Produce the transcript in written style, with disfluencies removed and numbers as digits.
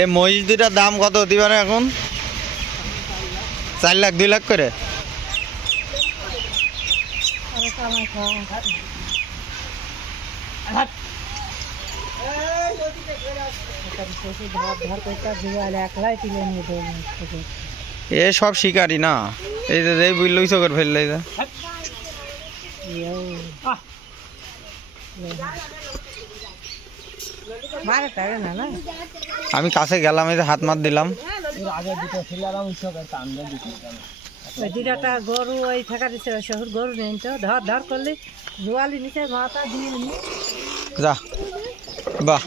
এই মহিষ দুটার দাম কত হতে পারে এখন? 4 লাখ 2 লাখ করে। এ সব শিকারি না, এই যে এই বুঝলো চোখের ফেললে আমি কাছে গেলাম, এই যে হাত মার দিলাম। দুটা গরু ওই থাকা দিচ্ছে, শহর গরু নেই তো, ধর ধর করলে জোয়ালি নিচে মাথা দিয়ে যা বাহ।